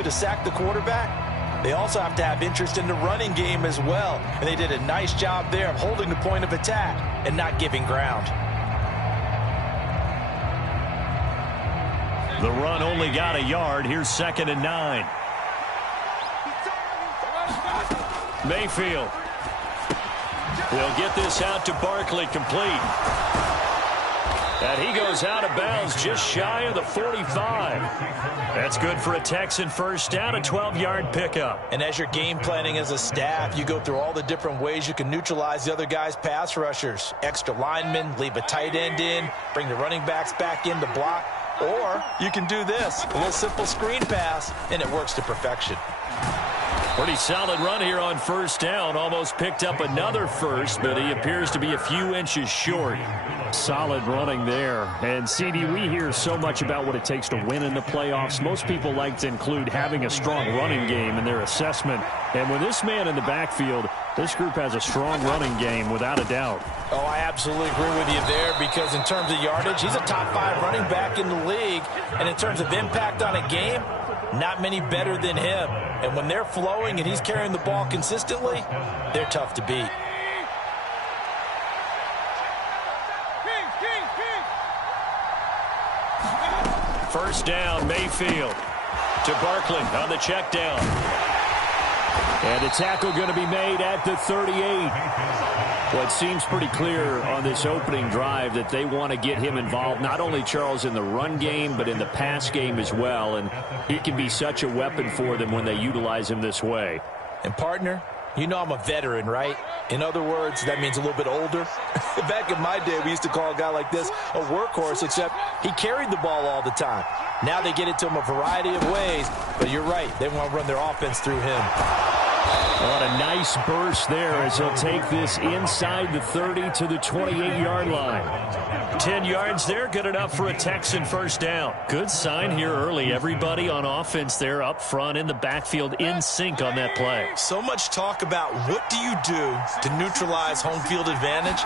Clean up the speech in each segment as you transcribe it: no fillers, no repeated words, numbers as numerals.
to sack the quarterback, they also have to have interest in the running game as well. And they did a nice job there of holding the point of attack and not giving ground. The run only got a yard. Here's 2nd and 9. Mayfield. He'll get this out to Barkley, complete. And he goes out of bounds just shy of the 45. That's good for a Texan first down, a 12-yard pickup. And as you're game planning as a staff, you go through all the different ways you can neutralize the other guy's pass rushers. Extra linemen, leave a tight end in, bring the running backs back in to block. Or you can do this, a little simple screen pass, and it works to perfection. Pretty solid run here on first down. Almost picked up another first, but he appears to be a few inches short. Solid running there. And, CD, we hear so much about what it takes to win in the playoffs. Most people like to include having a strong running game in their assessment. And with this man in the backfield, this group has a strong running game without a doubt. Oh, I absolutely agree with you there, because in terms of yardage, he's a top 5 running back in the league. And in terms of impact on a game, not many better than him. And when they're flowing and he's carrying the ball consistently, they're tough to beat. First down, Mayfield to Barkley on the check down. And the tackle going to be made at the 38. Well, it seems pretty clear on this opening drive that they want to get him involved, not only, Charles, in the run game, but in the pass game as well. And he can be such a weapon for them when they utilize him this way. And, partner, you know I'm a veteran, right? In other words, that means a little bit older. Back in my day, we used to call a guy like this a workhorse, except he carried the ball all the time. Now they get it to him a variety of ways, but you're right. They want to run their offense through him. What a nice burst there as he'll take this inside the 30 to the 28-yard line. 10 yards there, good enough for a Texan first down. Good sign here early. Everybody on offense there up front in the backfield in sync on that play. So much talk about what do you do to neutralize home field advantage?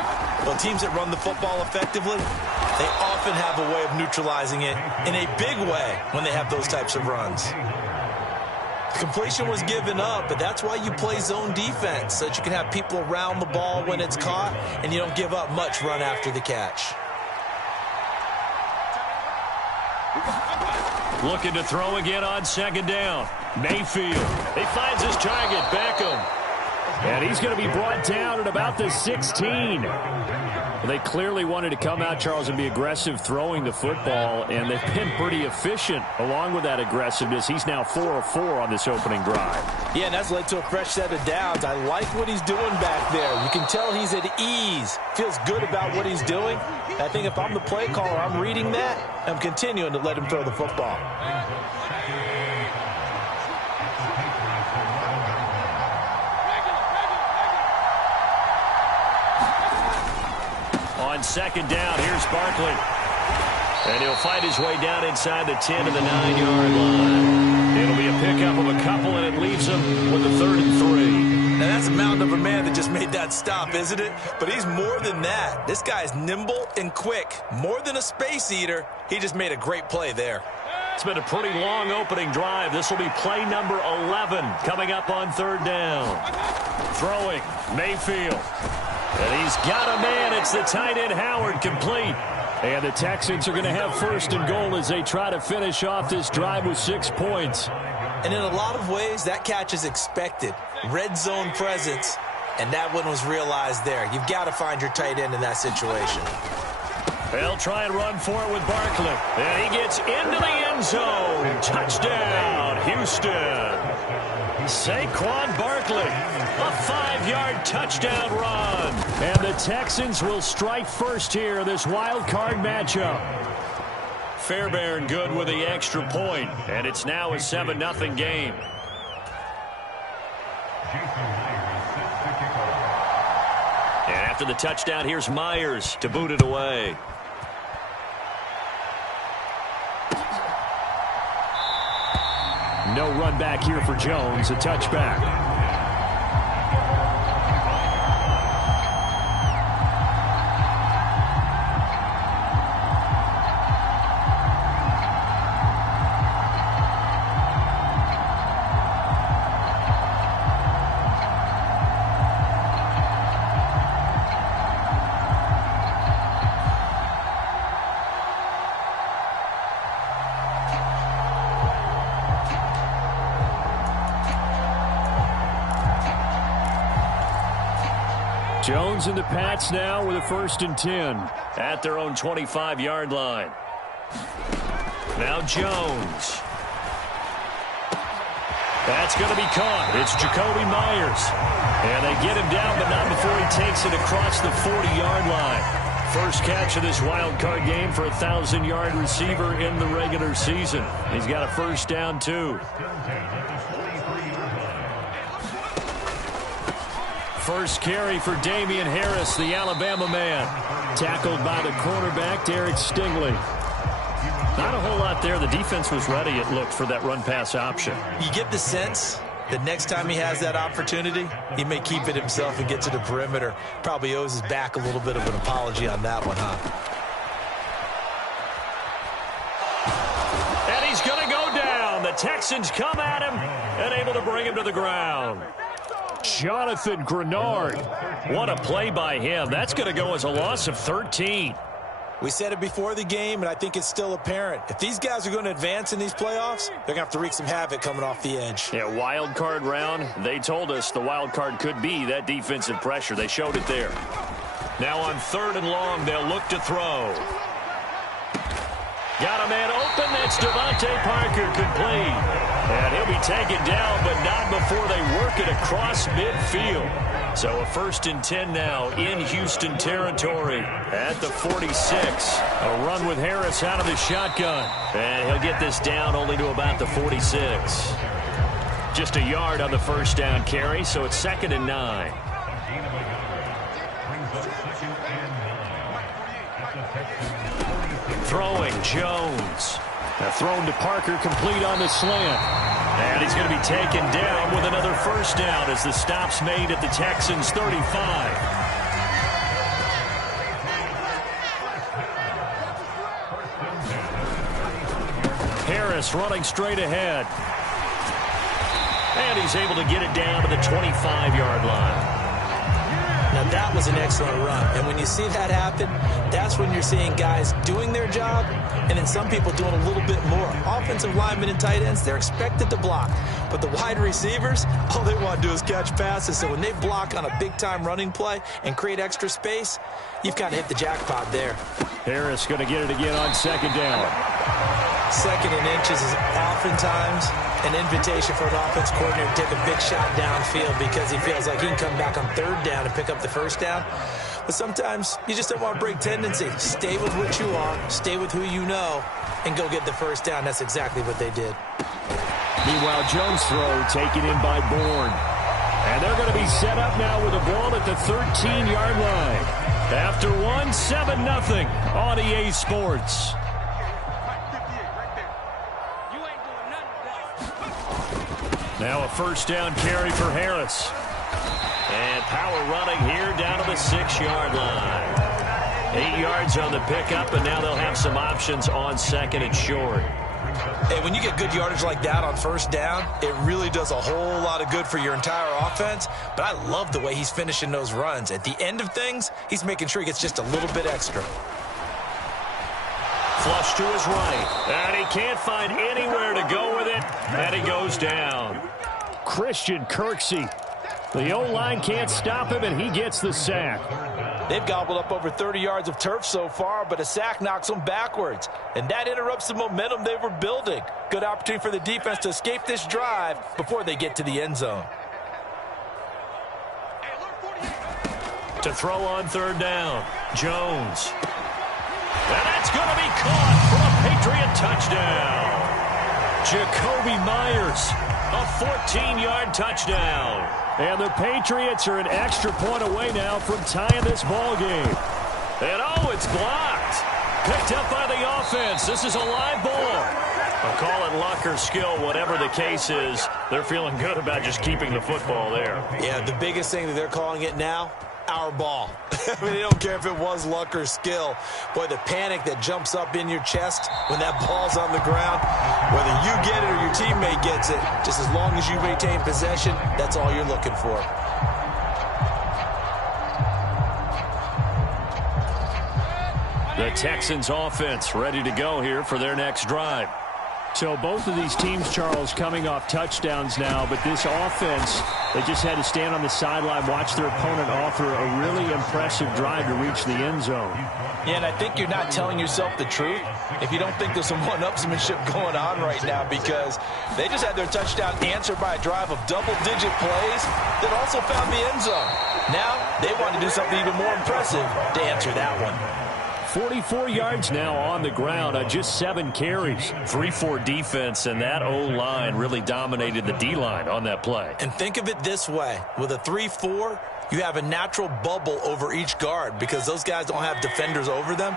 Well, teams that run the football effectively, they often have a way of neutralizing it in a big way when they have those types of runs. Completion was given up, but that's why you play zone defense, so that you can have people around the ball when it's caught, and you don't give up much run after the catch. Looking to throw again on second down. Mayfield. He finds his target, Beckham. And he's going to be brought down at about the 16. Well, they clearly wanted to come out, Charles, and be aggressive throwing the football, and they've been pretty efficient along with that aggressiveness. He's now 4 of 4 on this opening drive. Yeah, and that's led to a fresh set of downs. I like what he's doing back there. You can tell he's at ease, feels good about what he's doing. I think if I'm the play caller, I'm reading that, I'm continuing to let him throw the football. On second down, here's Barkley. And he'll fight his way down inside the 10 to the 9-yard line. It'll be a pickup of a couple, and it leaves him with a 3rd and 3. Now, that's a mountain of a man that just made that stop, isn't it? But he's more than that. This guy's nimble and quick. More than a space eater. He just made a great play there. It's been a pretty long opening drive. This will be play number 11 coming up on 3rd down. Throwing, Mayfield. And he's got a man. It's the tight end, Howard, complete. And the Texans are going to have 1st and goal as they try to finish off this drive with 6 points. And in a lot of ways, that catch is expected. Red zone presence, and that one was realized there. You've got to find your tight end in that situation. They'll try and run for it with Barkley. And he gets into the end zone. Touchdown, Houston. Saquon Barkley, a 5-yard touchdown run. And the Texans will strike first here, this wild card matchup. Fairbairn good with the extra point, and it's now a 7-0 game. And after the touchdown, here's Myers to boot it away. No run back here for Jones, a touchback. Jones and the Pats now with a 1st and 10 at their own 25-yard line. Now Jones. That's going to be caught. It's Jacoby Myers. And they get him down, but not before he takes it across the 40-yard line. First catch of this wild card game for a 1,000-yard receiver in the regular season. He's got a 1st down, too. First carry for Damian Harris, the Alabama man. Tackled by the cornerback, Derek Stingley. Not a whole lot there. The defense was ready, it looked, for that run-pass option. You get the sense that next time he has that opportunity, he may keep it himself and get to the perimeter. Probably owes his back a little bit of an apology on that one, huh? And he's going to go down. The Texans come at him and able to bring him to the ground. Jonathan Grenard. What a play by him. That's going to go as a loss of 13. We said it before the game, and I think it's still apparent. If these guys are going to advance in these playoffs, they're going to have to wreak some havoc coming off the edge. Yeah, wild card round. They told us the wild card could be that defensive pressure. They showed it there. Now on 3rd and long, they'll look to throw. Got a man open. That's Devontae Parker, complete. And he'll be taken down, but not before they work it across midfield. So a 1st and 10 now in Houston territory at the 46. A run with Harris out of the shotgun. And he'll get this down only to about the 46. Just a yard on the 1st down carry, so it's 2nd and 9. Throwing Jones. Now thrown to Parker, complete on the slant. And he's going to be taken down with another 1st down as the stop's made at the Texans' 35. Harris running straight ahead. And he's able to get it down to the 25-yard line. Now, that was an excellent run. And when you see that happen, that's when you're seeing guys doing their job and then some people doing a little bit more. Offensive linemen and tight ends, they're expected to block. But the wide receivers, all they want to do is catch passes. So when they block on a big-time running play and create extra space, you've kind of hit the jackpot there. Harris going to get it again on 2nd down. 2nd and inches is oftentimes an invitation for an offense coordinator to take a big shot downfield because he feels like he can come back on 3rd down and pick up the 1st down. But sometimes you just don't want to break tendency. Stay with what you are, stay with who you know, and go get the 1st down. That's exactly what they did. Meanwhile, Jones' throw taken in by Bourne. And they're going to be set up now with a ball at the 13-yard line. After 7-0 on EA Sports. Now a 1st down carry for Harris. And power running here down to the 6-yard line. 8 yards on the pickup, and now they'll have some options on 2nd and short. Hey, when you get good yardage like that on 1st down, it really does a whole lot of good for your entire offense. But I love the way he's finishing those runs. At the end of things, he's making sure he gets just a little bit extra. Flush to his right. And he can't find anywhere to go with it. And he goes down. Christian Kirksey. The O-line can't stop him, and he gets the sack. They've gobbled up over 30 yards of turf so far, but a sack knocks them backwards. And that interrupts the momentum they were building. Good opportunity for the defense to escape this drive before they get to the end zone. To throw on 3rd down, Jones. And that's going to be caught for a Patriot touchdown. Jacoby Myers, a 14-yard touchdown. And the Patriots are an extra point away now from tying this ball game. And it's blocked. Picked up by the offense. This is a live ball. I'll call it luck or skill, whatever the case is. They're feeling good about just keeping the football there. Yeah, the biggest thing that they're calling it now, our ball. I mean, they don't care if it was luck or skill. Boy, the panic that jumps up in your chest when that ball's on the ground, whether you get it or your teammate gets it, just as long as you retain possession, that's all you're looking for. The Texans offense ready to go here for their next drive. So both of these teams, Charles, coming off touchdowns now, but this offense, they just had to stand on the sideline, watch their opponent offer a really impressive drive to reach the end zone. Yeah, and I think you're not telling yourself the truth if you don't think there's some one-upsmanship going on right now, because they just had their touchdown answered by a drive of double-digit plays that also found the end zone. Now they want to do something even more impressive to answer that one. 44 yards now on the ground on just 7 carries. 3-4 defense, and that O-line really dominated the D-line on that play. And think of it this way. With a 3-4, you have a natural bubble over each guard because those guys don't have defenders over them.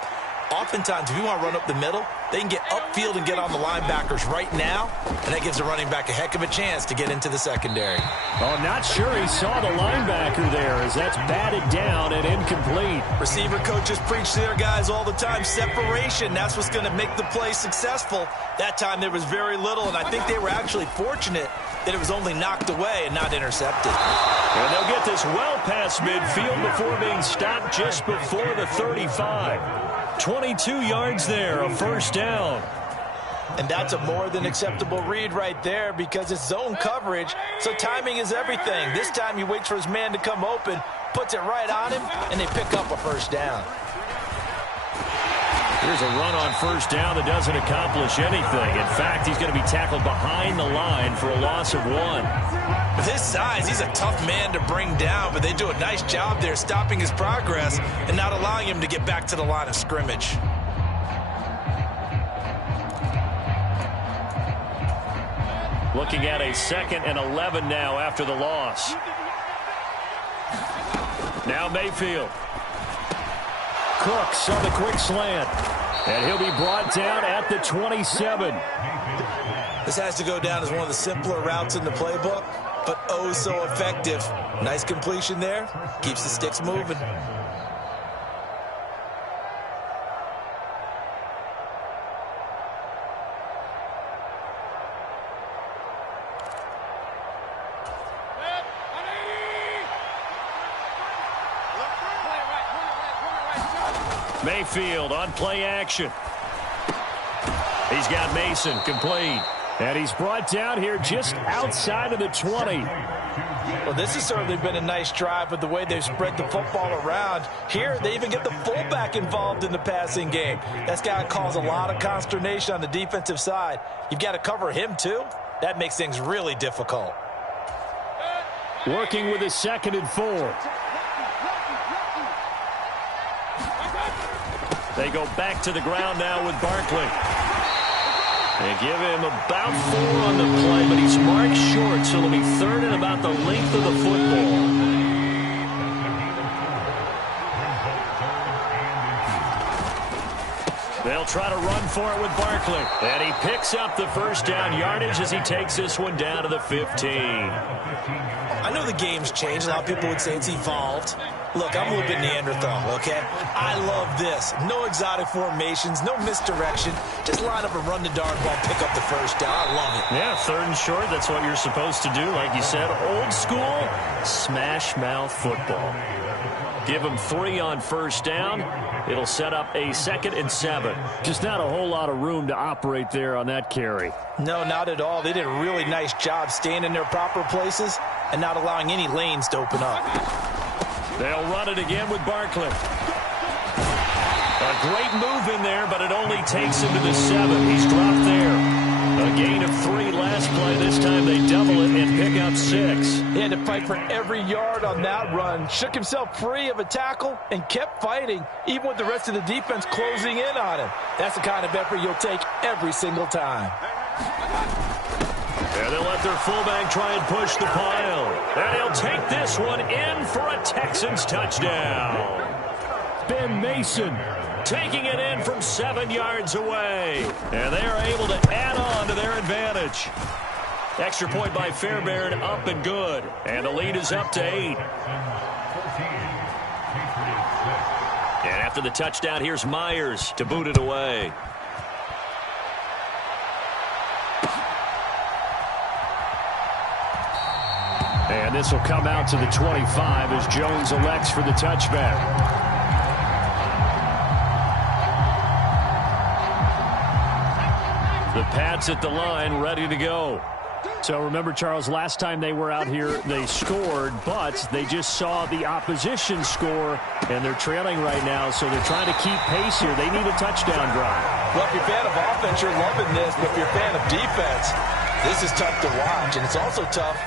Oftentimes, if you want to run up the middle, they can get upfield and get on the linebackers right now, and that gives the running back a heck of a chance to get into the secondary. Oh, not sure he saw the linebacker there as that's batted down and incomplete. Receiver coaches preach to their guys all the time, separation. That's what's going to make the play successful. That time there was very little, and I think they were actually fortunate that it was only knocked away and not intercepted. And they'll get this well past midfield before being stopped just before the 35. 22 yards there, a first down. And that's a more than acceptable read right there because it's zone coverage, so timing is everything. This time he waits for his man to come open, puts it right on him, and they pick up a first down. Here's a run on first down that doesn't accomplish anything. In fact, he's going to be tackled behind the line for a loss of 1. With his size, he's a tough man to bring down, but they do a nice job there stopping his progress and not allowing him to get back to the line of scrimmage. Looking at a 2nd and 11 now after the loss. Now Mayfield. Cooks on the quick slant. And he'll be brought down at the 27. This has to go down as one of the simpler routes in the playbook, but oh so effective. Nice completion there. Keeps the sticks moving. Mayfield on play action. He's got Mason complete. And he's brought down here just outside of the 20. Well, this has certainly been a nice drive with the way they've spread the football around. Here, they even get the fullback involved in the passing game. That's got to cause a lot of consternation on the defensive side. You've got to cover him, too. That makes things really difficult. Working with a 2nd and 4. They go back to the ground now with Barkley. They give him about 4 on the play, but he's marked short, so it'll be 3rd and about the length of the football. They'll try to run for it with Barkley. And he picks up the first down yardage as he takes this one down to the 15. I know the game's changed. A lot of people would say it's evolved. Look, I'm a little bit Neanderthal, okay? I love this. No exotic formations, no misdirection. Just line up and run the darn ball, pick up the first down. I love it. Yeah, 3rd and short, that's what you're supposed to do. Like you said, old school, smash mouth football. Give him 3 on first down. It'll set up a 2nd and 7. Just not a whole lot of room to operate there on that carry. No, not at all. They did a really nice job staying in their proper places and not allowing any lanes to open up. They'll run it again with Barkley. A great move in there, but it only takes him to the 7. He's dropped there. A gain of 3 last play. This time they double it and pick up 6. He had to fight for every yard on that run. Shook himself free of a tackle and kept fighting, even with the rest of the defense closing in on him. That's the kind of effort you'll take every single time. And they'll let their fullback try and push the pile. And he'll take this one in for a Texans touchdown. Ben Mason taking it in from 7 yards away. And they are able to add on to their advantage. Extra point by Fairbairn, up and good. And the lead is up to 8. And after the touchdown, here's Myers to boot it away. And this will come out to the 25 as Jones elects for the touchback. The Pats at the line, ready to go. So remember, Charles, last time they were out here, they scored, but they just saw the opposition score, and they're trailing right now, so they're trying to keep pace here. They need a touchdown drive. Well, if you're a fan of offense, you're loving this, but if you're a fan of defense, this is tough to watch, and it's also tough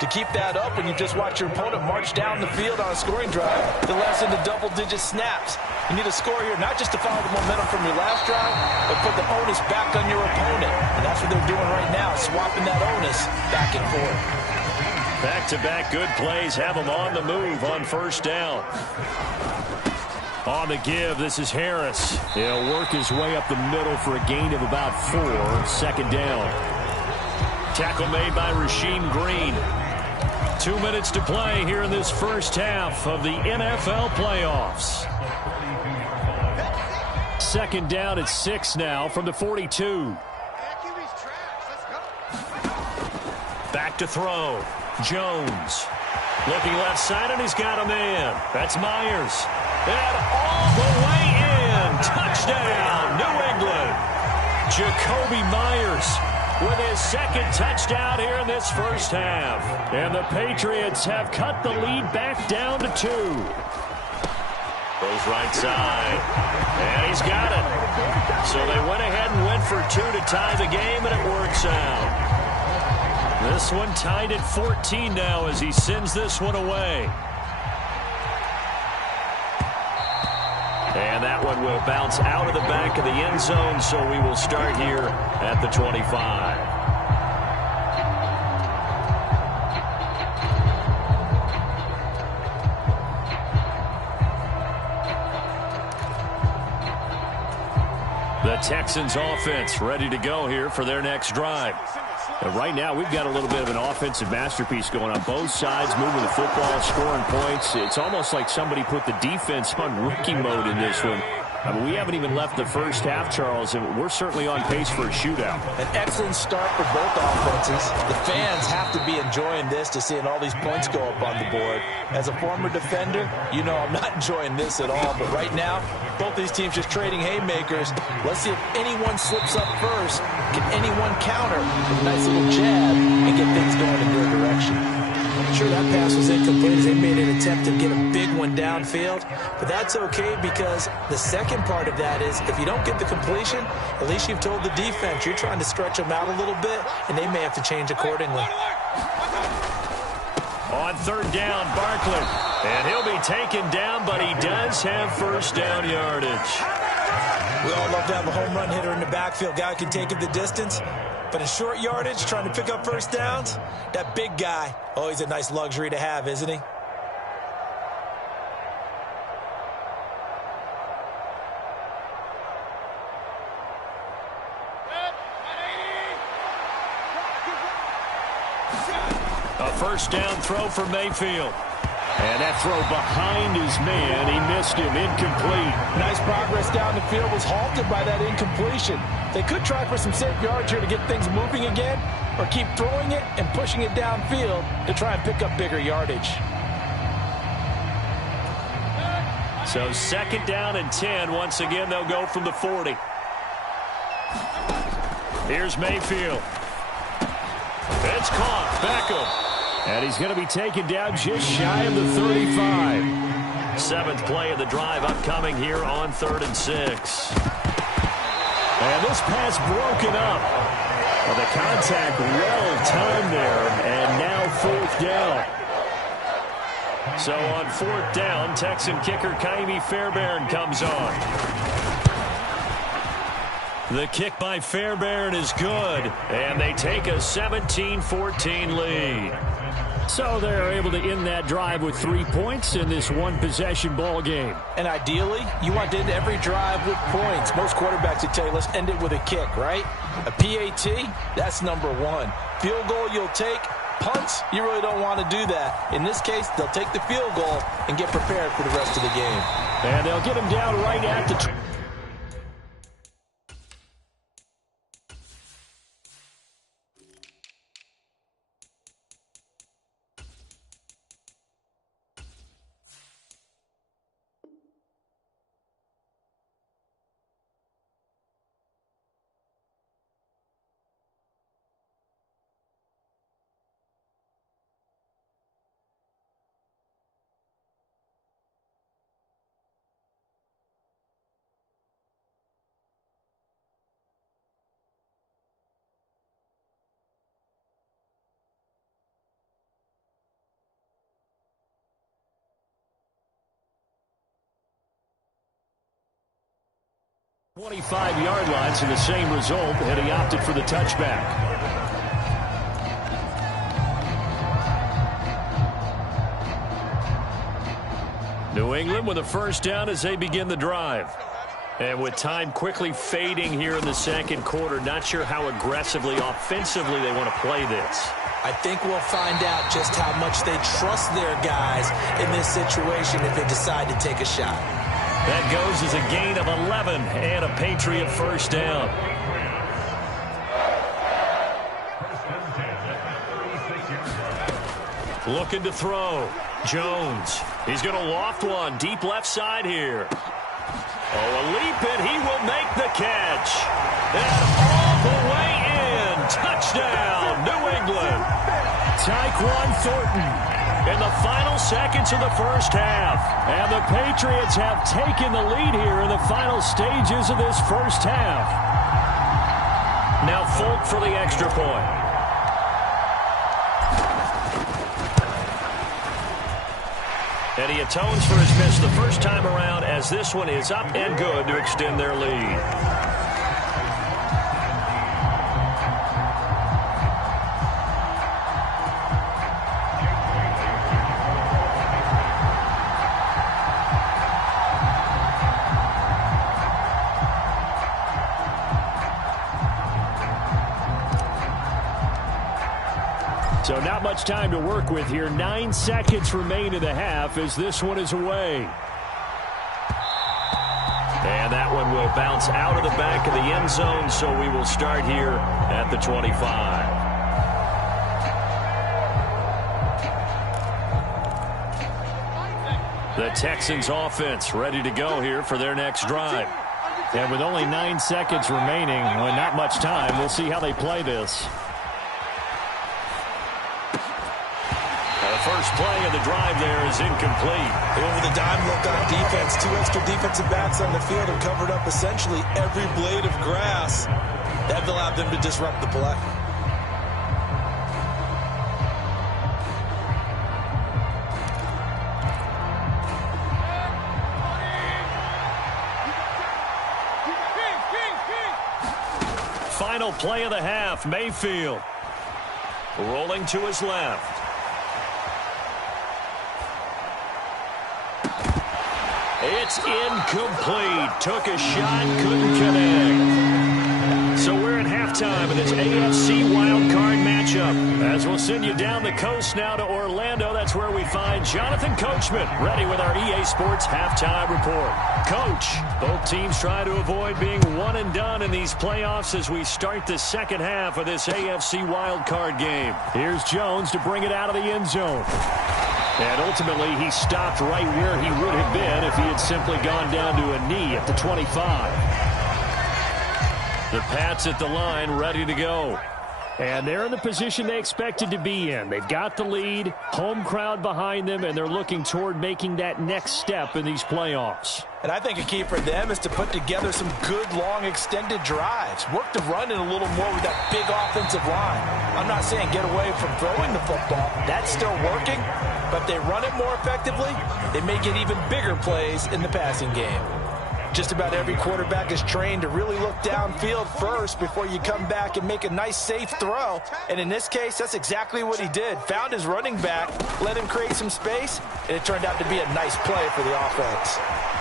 to keep that up when you just watch your opponent march down the field on a scoring drive that lasts into double-digit snaps. You need a score here, not just to follow the momentum from your last drive, but put the onus back on your opponent. And that's what they're doing right now, swapping that onus back and forth. Back-to-back good plays have them on the move on first down. On the give, this is Harris. He'll work his way up the middle for a gain of about 4. Second down. Tackle made by Rasheem Green. 2 minutes to play here in this first half of the NFL playoffs. Second down at 6 now from the 42. Back to throw. Jones. Looking left side, and he's got a man. That's Myers. And all the way in. Touchdown, New England. Jacoby Myers with his second touchdown here in this first half. And the Patriots have cut the lead back down to 2. Goes right side. And he's got it. So they went ahead and went for 2 to tie the game, and it works out. This one tied at 14 now as he sends this one away. And that one will bounce out of the back of the end zone, so we will start here at the 25. The Texans offense ready to go here for their next drive. And right now, we've got a little bit of an offensive masterpiece going on both sides, moving the football, scoring points. It's almost like somebody put the defense on rookie mode in this one. I mean, we haven't even left the first half, Charles, and we're certainly on pace for a shootout. An excellent start for both offenses. The fans have to be enjoying this to seeing all these points go up on the board. As a former defender, you know I'm not enjoying this at all. But right now, both these teams just trading haymakers. Let's see if anyone slips up first. Can anyone counter with a nice little jab and get things going in their direction? Sure, that pass was incomplete as they made an attempt to get a big one downfield, but that's okay because the second part of that is if you don't get the completion, at least you've told the defense you're trying to stretch them out a little bit, and they may have to change accordingly. On third down, Barkley, and he'll be taken down, but he does have first down yardage. We all love to have a home run hitter in the backfield, guy who can take it the distance. But in short yardage, trying to pick up first downs, that big guy, oh, he's a nice luxury to have, isn't he? A first down throw for Mayfield. And that throw behind his man, he missed him, incomplete. Nice progress down the field, was halted by that incompletion. They could try for some safe yards here to get things moving again, or keep throwing it and pushing it downfield to try and pick up bigger yardage. So second down and 10. Once again, they'll go from the 40. Here's Mayfield. It's caught. Beckham. And he's going to be taken down just shy of the 35. Seventh play of the drive upcoming here on 3rd and 6. And this pass broken up. Well, the contact well timed there, and now 4th down. So on 4th down, Texan kicker Kaimi Fairbairn comes on. The kick by Fairbairn is good, and they take a 17-14 lead. So they're able to end that drive with 3 points in this one-possession ball game. And ideally, you want to end every drive with points. Most quarterbacks would tell you, let's end it with a kick, right? A PAT, that's number 1. Field goal you'll take. Punts, you really don't want to do that. In this case, they'll take the field goal and get prepared for the rest of the game. And they'll get him down right at the 25-yard line, so the same result, and he opted for the touchback. New England with a first down as they begin the drive. And with time quickly fading here in the second quarter, not sure how aggressively, offensively they want to play this. I think we'll find out just how much they trust their guys in this situation if they decide to take a shot. That goes as a gain of 11 and a Patriot first down. Looking to throw. Jones. He's going to loft one deep left side here. Oh, a leap, and he will make the catch. And all the way in. Touchdown, New England. Tyquan Thornton in the final seconds of the first half. And the Patriots have taken the lead here in the final stages of this first half. Now Folk for the extra point. And he atones for his miss the first time around as this one is up and good to extend their lead. So not much time to work with here. 9 seconds remain in the half as this one is away. And that one will bounce out of the back of the end zone, so we will start here at the 25. The Texans offense ready to go here for their next drive. And with only 9 seconds remaining, well, not much time, we'll see how they play this. The first play of the drive there is incomplete. Over the dime look on defense. 2 extra defensive backs on the field have covered up essentially every blade of grass. That allowed them to disrupt the play. Final play of the half, Mayfield. Rolling to his left. It's incomplete. Took a shot, couldn't connect. So we're at halftime of this AFC wildcard matchup. As we'll send you down the coast now to Orlando, that's where we find Jonathan Coachman ready with our EA Sports halftime report. Coach, both teams try to avoid being one and done in these playoffs as we start the second half of this AFC wildcard game. Here's Jones to bring it out of the end zone. And ultimately, he stopped right where he would have been if he had simply gone down to a knee at the 25. The Pats at the line, ready to go. And they're in the position they expected to be in. They've got the lead, home crowd behind them, and they're looking toward making that next step in these playoffs. And I think a key for them is to put together some good, long, extended drives. Work the run in a little more with that big offensive line. I'm not saying get away from throwing the football. That's still working. But if they run it more effectively, they may get even bigger plays in the passing game. Just about every quarterback is trained to really look downfield first before you come back and make a nice, safe throw. And in this case, that's exactly what he did. Found his running back, let him create some space, and it turned out to be a nice play for the offense.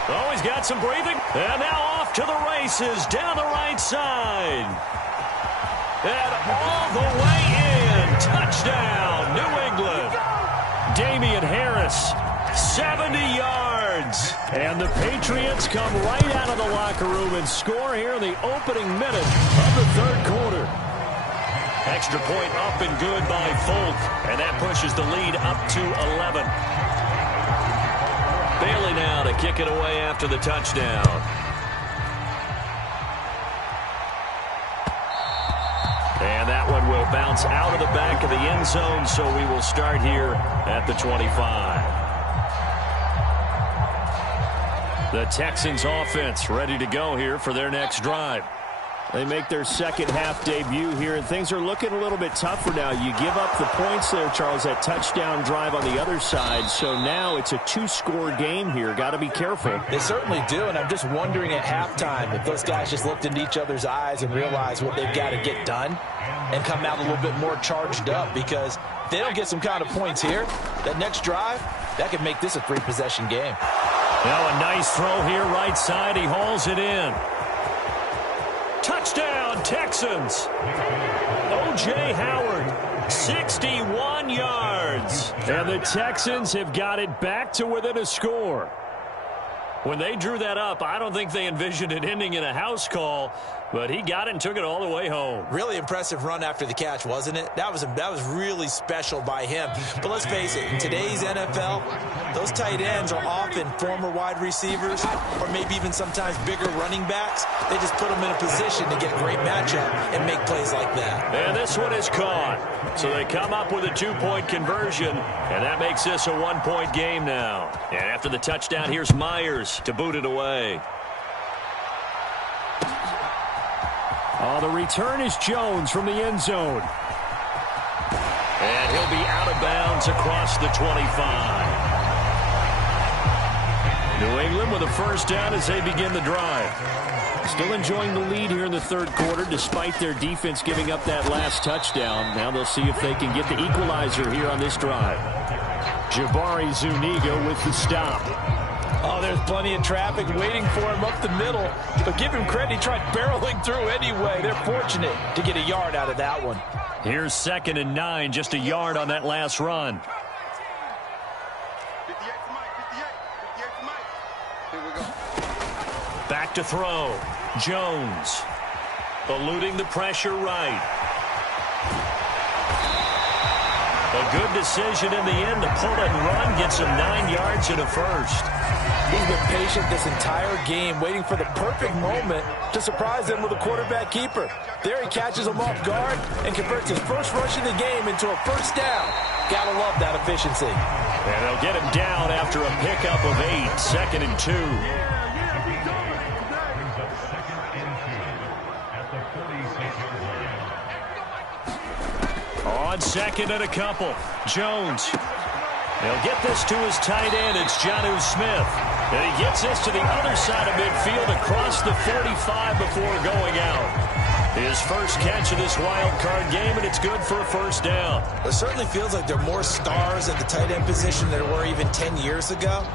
Oh, he's got some breathing. And now off to the races down the right side. And all the way in. Touchdown, New England. Damian Harris, 70 yards. And the Patriots come right out of the locker room and score here in the opening minute of the third quarter. Extra point up and good by Folk. And that pushes the lead up to 11. Bailey now to kick it away after the touchdown. And that one will bounce out of the back of the end zone, so we will start here at the 25. The Texans offense ready to go here for their next drive. They make their second half debut here, and things are looking a little bit tougher now. You give up the points there, Charles, that touchdown drive on the other side. So now it's a two-score game here. Got to be careful. They certainly do, and I'm just wondering at halftime if those guys just looked into each other's eyes and realized what they've got to get done and come out a little bit more charged up, because if they don't get some kind of points here, that next drive, that could make this a three-possession game. Now a nice throw here right side. He hauls it in. Touchdown, Texans. O.J. Howard, 61 yards. And the Texans have got it back to within a score. When they drew that up, I don't think they envisioned it ending in a house call, but he got it and took it all the way home. Really impressive run after the catch, wasn't it? That was really special by him. But let's face it, in today's NFL, those tight ends are often former wide receivers or maybe even sometimes bigger running backs. They just put them in a position to get a great matchup and make plays like that. And this one is caught. So they come up with a two-point conversion, and that makes this a one-point game now. And after the touchdown, here's Myers to boot it away. The return is Jones from the end zone. And he'll be out of bounds across the 25. New England with a first down as they begin the drive. Still enjoying the lead here in the third quarter despite their defense giving up that last touchdown. Now they'll see if they can get the equalizer here on this drive. Jabari Zuniga with the stop. Oh, there's plenty of traffic waiting for him up the middle. But give him credit, he tried barreling through anyway. They're fortunate to get a yard out of that one. Here's 2nd and 9, just a yard on that last run. Back to throw. Jones eluding the pressure right. A good decision in the end to pull and run. Gets him 9 yards and a first. He's been patient this entire game, waiting for the perfect moment to surprise them with a quarterback keeper. There he catches him off guard and converts his first rush of the game into a first down. Gotta love that efficiency. And they'll get him down after a pickup of 8, 2nd and 2. On 2nd and a couple. Jones. They'll get this to his tight end. It's Jonnu Smith. And he gets this to the other side of midfield across the 45 before going out. His first catch of this wild card game, and it's good for a first down. It certainly feels like there are more stars at the tight end position than there were even 10 years ago.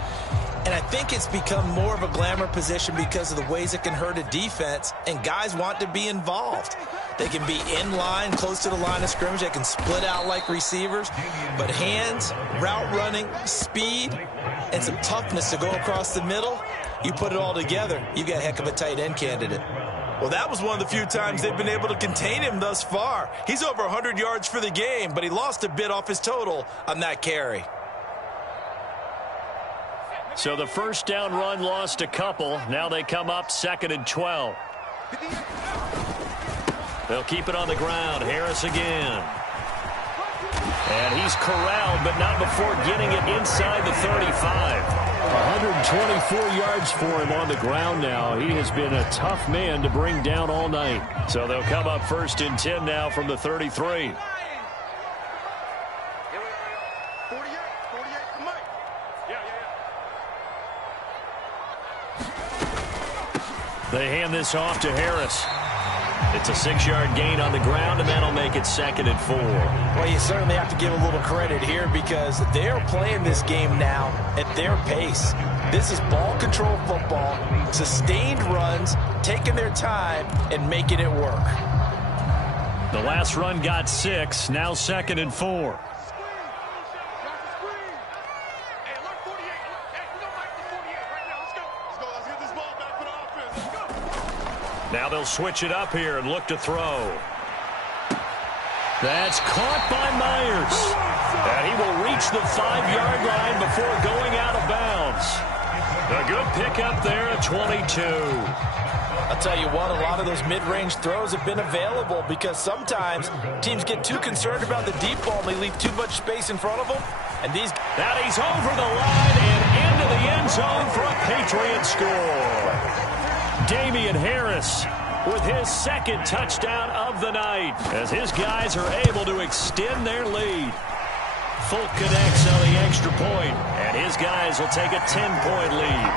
And I think it's become more of a glamour position because of the ways it can hurt a defense, and guys want to be involved. They can be in line, close to the line of scrimmage. They can split out like receivers. But hands, route running, speed, and some toughness to go across the middle, you put it all together, you got a heck of a tight end candidate. Well, that was one of the few times they've been able to contain him thus far. He's over 100 yards for the game, but he lost a bit off his total on that carry. So the first down run lost a couple. Now they come up 2nd and 12. They'll keep it on the ground. Harris again. And he's corralled, but not before getting it inside the 35. 124 yards for him on the ground now. He has been a tough man to bring down all night. So they'll come up 1st and 10 now from the 33. They hand this off to Harris. It's a 6-yard gain on the ground, and that'll make it 2nd and 4. Well, you certainly have to give a little credit here because they're playing this game now at their pace. This is ball control football, sustained runs, taking their time, and making it work. The last run got 6, now 2nd and 4. Now they'll switch it up here and look to throw. That's caught by Myers. And he will reach the 5-yard line before going out of bounds. A good pickup there at 22. I'll tell you what, a lot of those mid-range throws have been available because sometimes teams get too concerned about the deep ball and they leave too much space in front of them. And that he's over the line and into the end zone for a Patriot score. Damian Harris with his second touchdown of the night, as his guys are able to extend their lead. Folk connects on the extra point, and his guys will take a 10-point lead.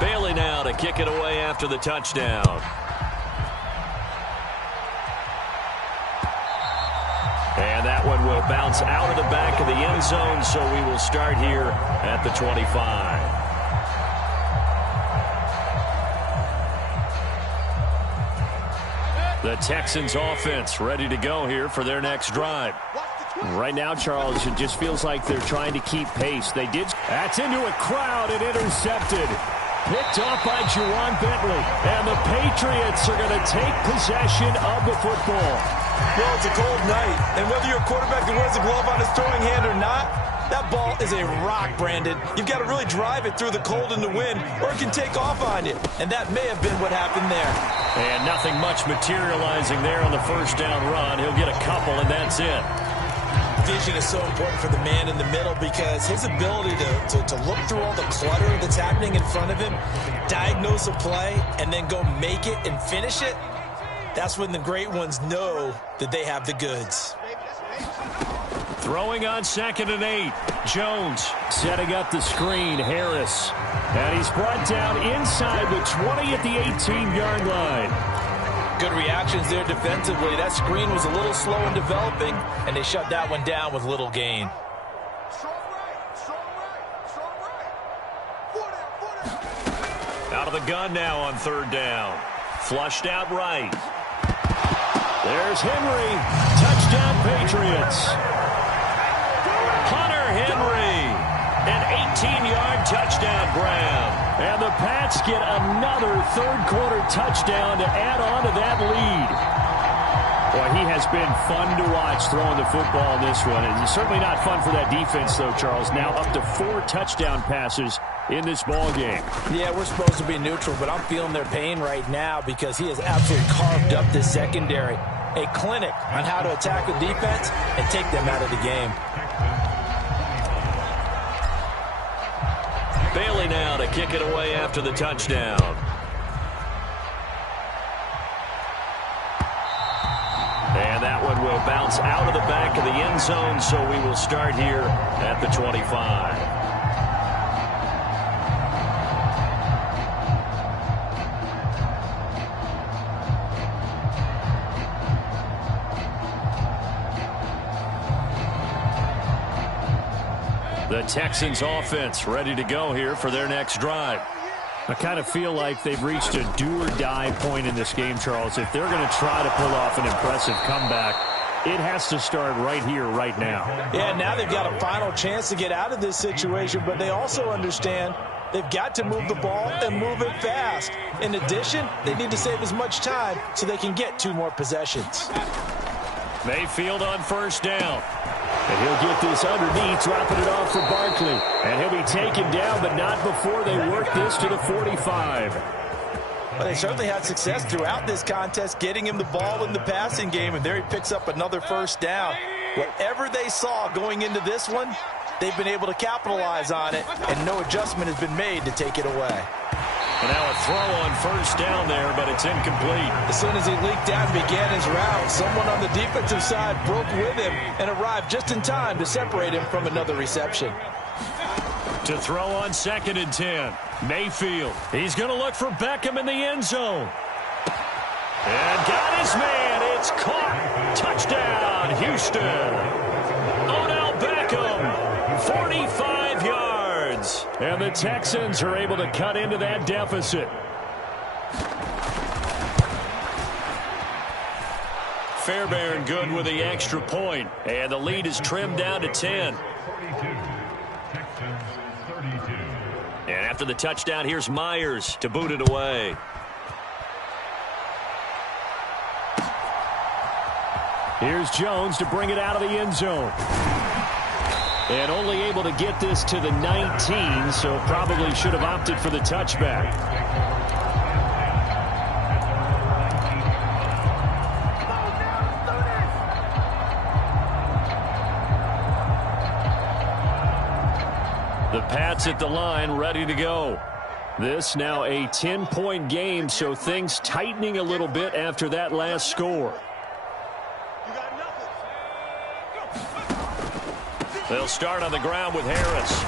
Bailey now to kick it away after the touchdown. And that one will bounce out of the back of the end zone, so we will start here at the 25. The Texans offense ready to go here for their next drive. Right now, Charles, it just feels like they're trying to keep pace. They did. That's into a crowd and intercepted. Picked off by Juwan Bentley. And the Patriots are going to take possession of the football. Well, it's a cold night, and whether you're a quarterback that wears a glove on his throwing hand or not, that ball is a rock, Brandon. You've got to really drive it through the cold and the wind, or it can take off on you. And that may have been what happened there. And nothing much materializing there on the first down run. He'll get a couple, and that's it. Vision is so important for the man in the middle because his ability to look through all the clutter that's happening in front of him, diagnose a play, and then go make it and finish it, that's when the great ones know that they have the goods. Throwing on 2nd and 8. Jones setting up the screen. Harris. And he's brought down inside the 20 at the 18-yard line. Good reactions there defensively. That screen was a little slow in developing, and they shut that one down with little gain. Out of the gun now on 3rd down. Flushed out right. There's Henry. Touchdown, Patriots. Hunter Henry. An 18-yard touchdown grab. And the Pats get another third-quarter touchdown to add on to that lead. Boy, he has been fun to watch throwing the football in this one. It's certainly not fun for that defense, though, Charles. Now up to 4 touchdown passes in this ball game. Yeah, we're supposed to be neutral, but I'm feeling their pain right now because he has absolutely carved up this secondary. A clinic on how to attack the defense and take them out of the game. Bailey now to kick it away after the touchdown. And that one will bounce out of the back of the end zone, so we will start here at the 25. The Texans offense ready to go here for their next drive. I kind of feel like they've reached a do-or-die point in this game, Charles. If they're going to try to pull off an impressive comeback, it has to start right here, right now. Yeah, now they've got a final chance to get out of this situation, but they also understand they've got to move the ball and move it fast. In addition, they need to save as much time so they can get 2 more possessions. Mayfield on 1st down. And he'll get this underneath, dropping it off for Barkley. And he'll be taken down, but not before they work this to the 45. Well, they certainly had success throughout this contest, getting him the ball in the passing game, and there he picks up another 1st down. Whatever they saw going into this one, they've been able to capitalize on it, and no adjustment has been made to take it away. And now a throw on 1st down there, but it's incomplete. As soon as he leaked out and began his route, someone on the defensive side broke with him and arrived just in time to separate him from another reception. To throw on 2nd and 10. Mayfield. He's going to look for Beckham in the end zone. And got his man. It's caught. Touchdown, Houston. Odell Beckham, 45 yards. And the Texans are able to cut into that deficit. Fairbairn good with the extra point. And the lead is trimmed down to 10. And after the touchdown, here's Myers to boot it away. Here's Jones to bring it out of the end zone. And only able to get this to the 19, so probably should have opted for the touchback. The Pats at the line, ready to go. This now a 10-point game, so things tightening a little bit after that last score. They'll start on the ground with Harris.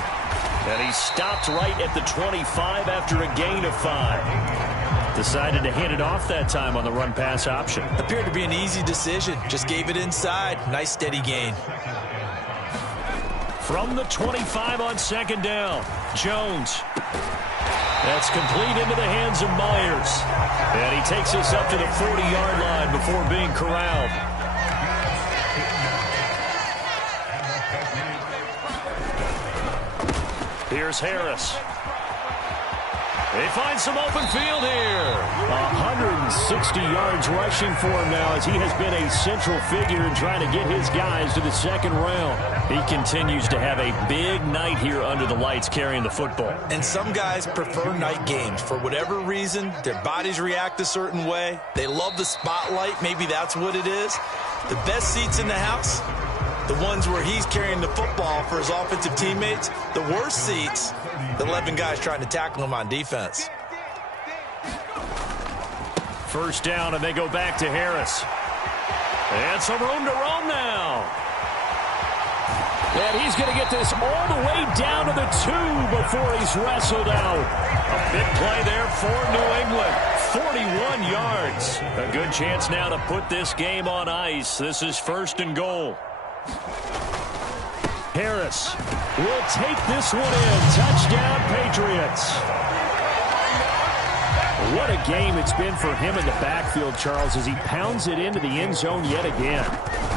And he stopped right at the 25 after a gain of 5. Decided to hand it off that time on the run-pass option. Appeared to be an easy decision. Just gave it inside. Nice steady gain. From the 25 on second down, Jones. That's complete into the hands of Myers. And he takes us up to the 40-yard line before being corralled. Here's Harris. They find some open field here. 160 yards rushing for him now as he has been a central figure in trying to get his guys to the second round. He continues to have a big night here under the lights carrying the football. And some guys prefer night games. For whatever reason, their bodies react a certain way. They love the spotlight. Maybe that's what it is. The best seats in the house, the ones where he's carrying the football for his offensive teammates. The worst seats, the 11 guys trying to tackle him on defense. First down, and they go back to Harris. And some room to roam now. And he's going to get this all the way down to the 2 before he's wrestled out. A big play there for New England. 41 yards. A good chance now to put this game on ice. This is first and goal. Harris will take this one in. Touchdown, Patriots. What a game it's been for him in the backfield, Charles, as he pounds it into the end zone yet again.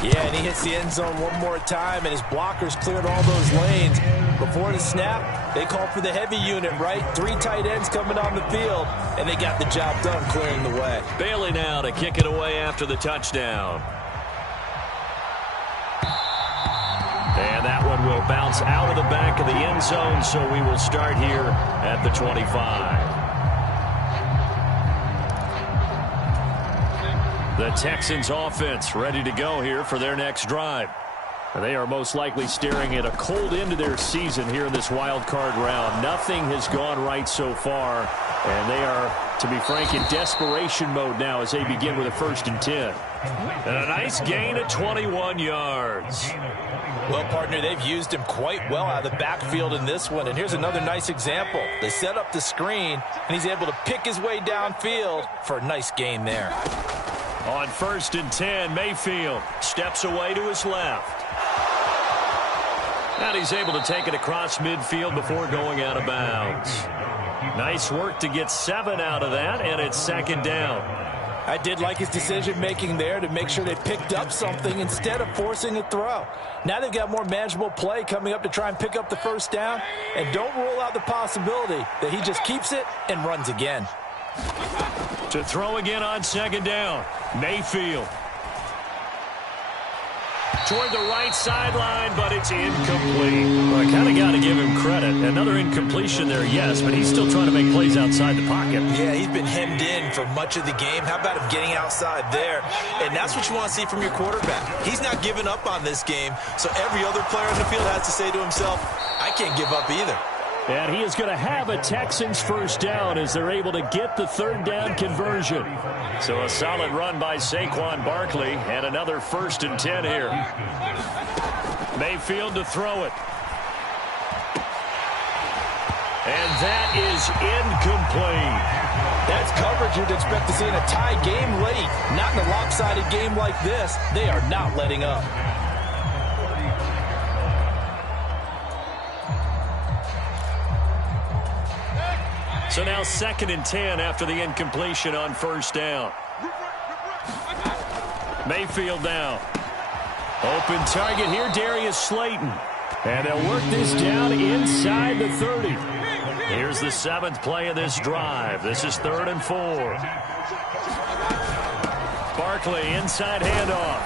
Yeah, and he hits the end zone one more time, and his blockers cleared all those lanes. Before the snap, they called for the heavy unit, right? 3 tight ends coming on the field, and they got the job done clearing the way. Bailey now to kick it away after the touchdown. And that one will bounce out of the back of the end zone, so we will start here at the 25. The Texans offense ready to go here for their next drive. They are most likely staring at a cold end to their season here in this wild card round. Nothing has gone right so far, and they are, to be frank, in desperation mode now as they begin with a 1st and 10. And a nice gain of 21 yards. Well, partner, they've used him quite well out of the backfield in this one. And here's another nice example. They set up the screen, and he's able to pick his way downfield for a nice gain there. On 1st and 10, Mayfield steps away to his left. And he's able to take it across midfield before going out of bounds. Nice work to get 7 out of that, and it's 2nd down. I did like his decision-making there to make sure they picked up something instead of forcing a throw. Now they've got more manageable play coming up to try and pick up the 1st down, and don't rule out the possibility that he just keeps it and runs again. To throw again on 2nd down, Mayfield. Toward the right sideline, but it's incomplete. Well, I kind of got to give him credit. Another incompletion there, yes, but he's still trying to make plays outside the pocket. Yeah, he's been hemmed in for much of the game. How about him getting outside there? And that's what you want to see from your quarterback. He's not giving up on this game, so every other player in the field has to say to himself, I can't give up either. And he is going to have a Texans 1st down as they're able to get the 3rd down conversion. So a solid run by Saquon Barkley and another 1st and 10 here. Mayfield to throw it. And that is incomplete. That's coverage you'd expect to see in a tie game late. Not in a lopsided game like this. They are not letting up. So now 2nd and 10 after the incompletion on 1st down. Mayfield now. Open target here, Darius Slayton. And they'll work this down inside the 30. Here's the 7th play of this drive. This is 3rd and 4. Barkley inside handoff.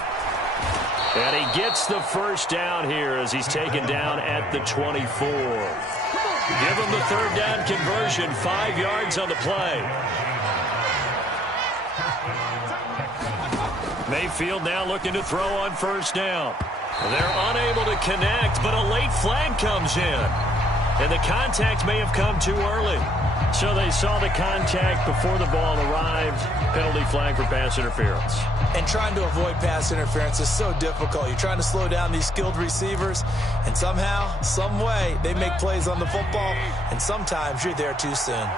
And he gets the 1st down here as he's taken down at the 24. Give him the 3rd down conversion, 5 yards on the play. Mayfield now looking to throw on 1st down. They're unable to connect, but a late flag comes in. And the contact may have come too early. So they saw the contact before the ball arrived. Penalty flag for pass interference. And trying to avoid pass interference is so difficult. You're trying to slow down these skilled receivers, and somehow, some way, they make plays on the football, and sometimes you're there too soon.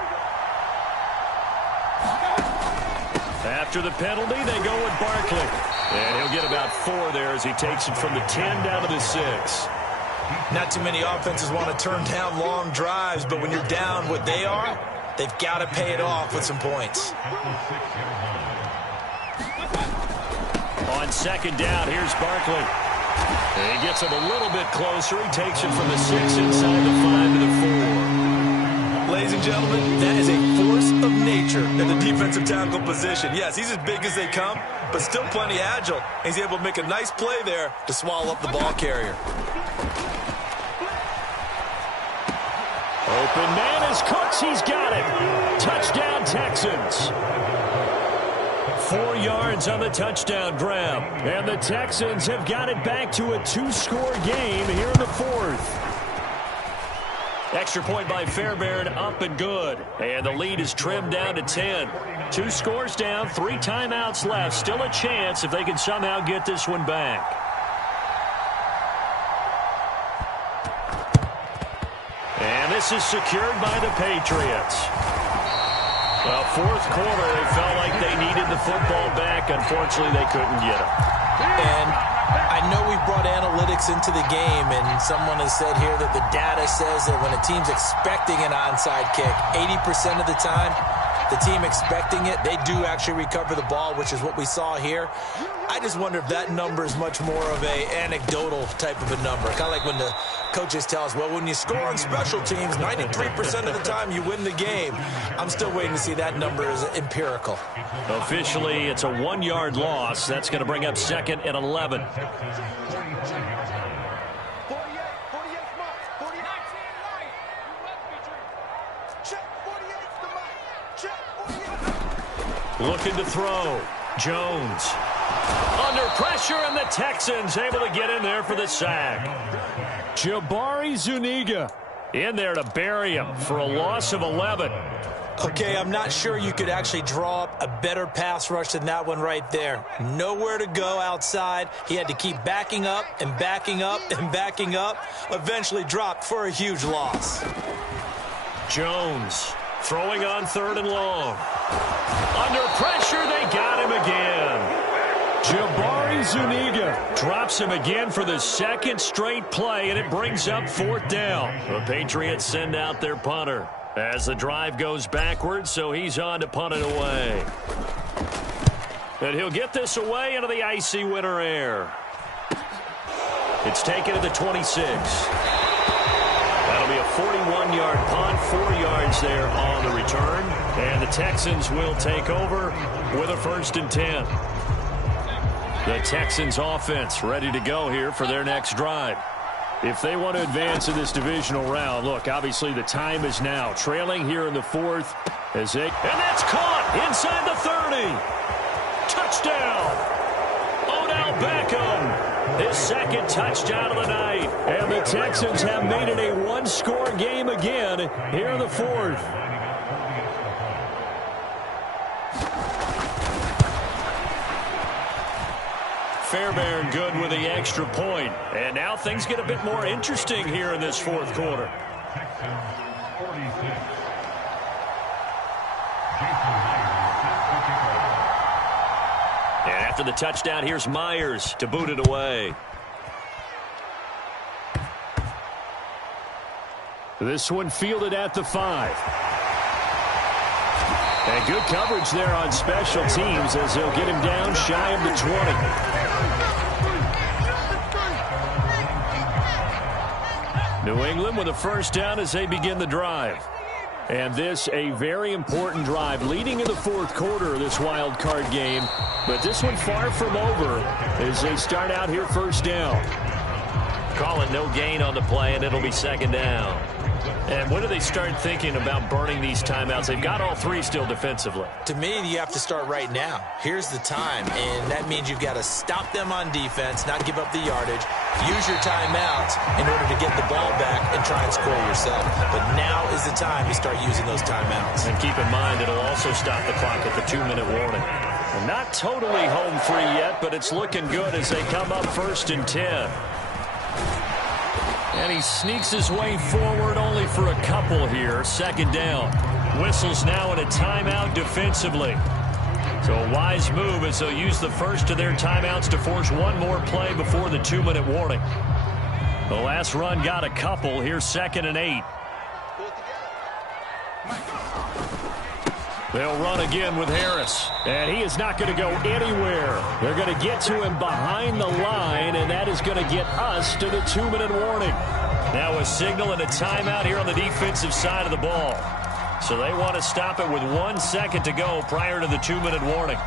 After the penalty, they go with Barkley. And he'll get about 4 there as he takes it from the 10 down to the 6. Not too many offenses want to turn down long drives, but when you're down what they are, they've got to pay it off with some points. On second down, here's Barkley. And he gets him a little bit closer. He takes it from the 6 inside the 5 to the 4. Ladies and gentlemen, that is a force of nature in the defensive tackle position. Yes, he's as big as they come, but still plenty agile. He's able to make a nice play there to swallow up the ball carrier. Open man is Cooks. He's got it. Touchdown, Texans. 4 yards on the touchdown grab. And the Texans have got it back to a 2-score game here in the 4th. Extra point by Fairbairn, up and good. And the lead is trimmed down to 10. 2 scores down, 3 timeouts left. Still a chance if they can somehow get this one back. And this is secured by the Patriots. Well, 4th quarter, they felt like they needed the football back. Unfortunately, they couldn't get it. And I know we brought analytics into the game, and someone has said here that the data says that when a team's expecting an onside kick, 80% of the time, the team expecting it, they do actually recover the ball, which is what we saw here. I just wonder if that number is much more of a anecdotal type of a number. Kind of like when the coaches tell us, well, when you score on special teams, 93% of the time you win the game. I'm still waiting to see that number is empirical. Officially, it's a 1-yard loss. That's going to bring up 2nd and 11. Looking to throw. Jones. Under pressure, and the Texans able to get in there for the sack. Jabari Zuniga in there to bury him for a loss of 11. Okay, I'm not sure you could actually draw up a better pass rush than that one right there. Nowhere to go outside. He had to keep backing up and backing up and backing up. Eventually dropped for a huge loss. Jones throwing on 3rd and long. Under pressure, they got him again. Jabari Zuniga drops him again for the 2nd straight play, and it brings up 4th down. The Patriots send out their punter as the drive goes backwards, so he's on to punt it away. And he'll get this away into the icy winter air. It's taken to the 26. That'll be a 41-yard punt, 4 yards there on the return. And the Texans will take over with a 1st and 10. The Texans offense ready to go here for their next drive. If they want to advance in this divisional round, look, obviously the time is now. Trailing here in the 4th as they... And that's caught inside the 30. Touchdown. Odell Beckham. His 2nd touchdown of the night. And the Texans have made it a 1-score game again here in the 4th. Fairbairn good with the extra point. And now things get a bit more interesting here in this 4th quarter. And after the touchdown, here's Myers to boot it away. This one fielded at the 5. And good coverage there on special teams as they'll get him down shy of the 20. New England with a 1st down as they begin the drive. And this a very important drive leading in the 4th quarter of this wild card game. But this one far from over as they start out here 1st down. Call it no gain on the play, and it'll be 2nd down. And when do they start thinking about burning these timeouts? They've got all three still defensively. To me, you have to start right now. Here's the time, and that means you've got to stop them on defense, not give up the yardage, use your timeouts in order to get the ball back and try and score yourself. But now is the time to start using those timeouts. And keep in mind, it'll also stop the clock at the 2-minute warning. Well, not totally home free yet, but it's looking good as they come up 1st and 10. And he sneaks his way forward only for a couple here. 2nd down. Whistles now in a timeout defensively. So a wise move as they'll use the first of their timeouts to force one more play before the 2-minute warning. The last run got a couple. Here's 2nd and 8. They'll run again with Harris. And he is not going to go anywhere. They're going to get to him behind the line, and that is going to get us to the 2-minute warning. Now a signal and a timeout here on the defensive side of the ball. So they want to stop it with 1 second to go prior to the 2-minute warning.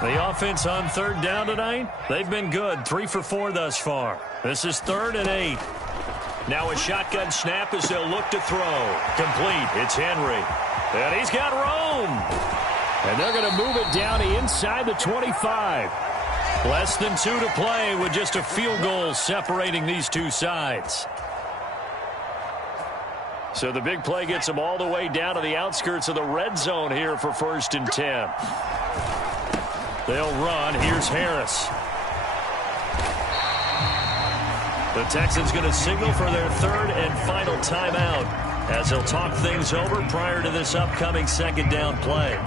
The offense on 3rd down tonight, they've been good. 3 for 4 thus far. This is 3rd and 8. Now a shotgun snap as they'll look to throw. Complete. It's Henry. And he's got room. And they're going to move it down inside the 25. Less than 2 to play with just a field goal separating these two sides. So the big play gets them all the way down to the outskirts of the red zone here for 1st and 10. They'll run. Here's Harris. The Texans going to signal for their 3rd and final timeout as they'll talk things over prior to this upcoming 2nd down play.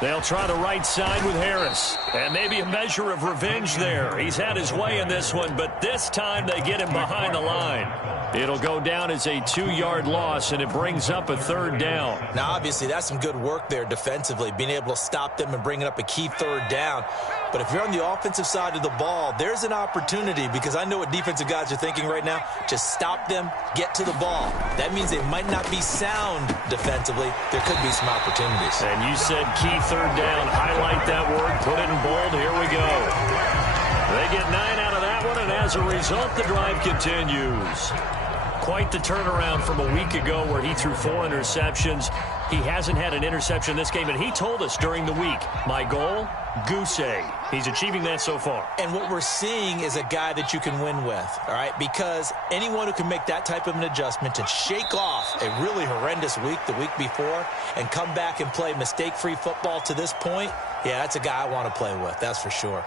They'll try the right side with Harris. And maybe a measure of revenge there. He's had his way in this one, but this time they get him behind the line. It'll go down as a 2-yard loss, and it brings up a 3rd down. Now, obviously, that's some good work there defensively, being able to stop them and bringing up a key 3rd down. But if you're on the offensive side of the ball, there's an opportunity, because I know what defensive guys are thinking right now. Just stop them, get to the ball. That means they might not be sound defensively. There could be some opportunities. And you said key 3rd down. Highlight that word. Put it in bold. Here we go. They get 9 out of that one, and as a result, the drive continues. Quite the turnaround from a week ago where he threw 4 interceptions. He hasn't had an interception this game, and he told us during the week, my goal, goose egg. He's achieving that so far. And what we're seeing is a guy that you can win with, all right? Because anyone who can make that type of an adjustment and shake off a really horrendous week the week before and come back and play mistake-free football to this point, yeah, that's a guy I want to play with, that's for sure.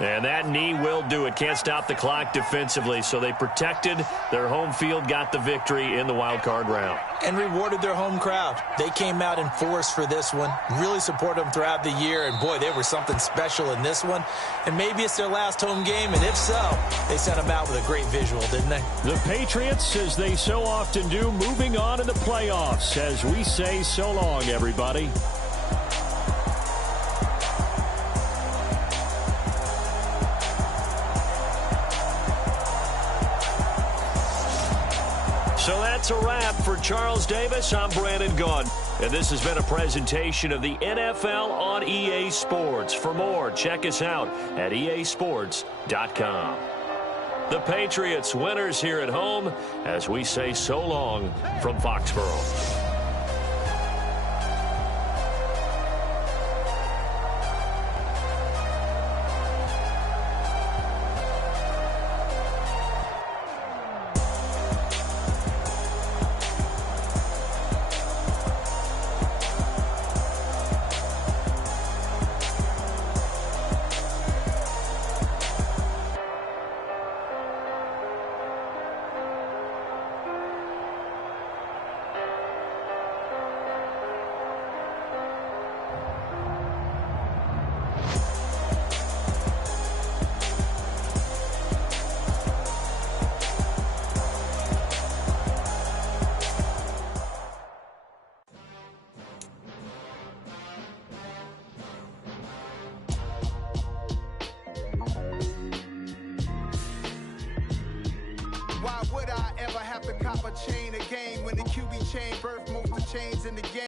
And that knee will do it. Can't stop the clock defensively. So they protected their home field, got the victory in the wild card round. And rewarded their home crowd. They came out in force for this one. Really supported them throughout the year. And, boy, they were something special in this one. And maybe it's their last home game. And if so, they sent them out with a great visual, didn't they? The Patriots, as they so often do, moving on to the playoffs. As we say so long, everybody. So that's a wrap for Charles Davis. I'm Brandon Gunn. And this has been a presentation of the NFL on EA Sports. For more, check us out at easports.com. The Patriots winners here at home as we say so long from Foxborough. the copper chain, a game when the QB chain birth most of chains in the game.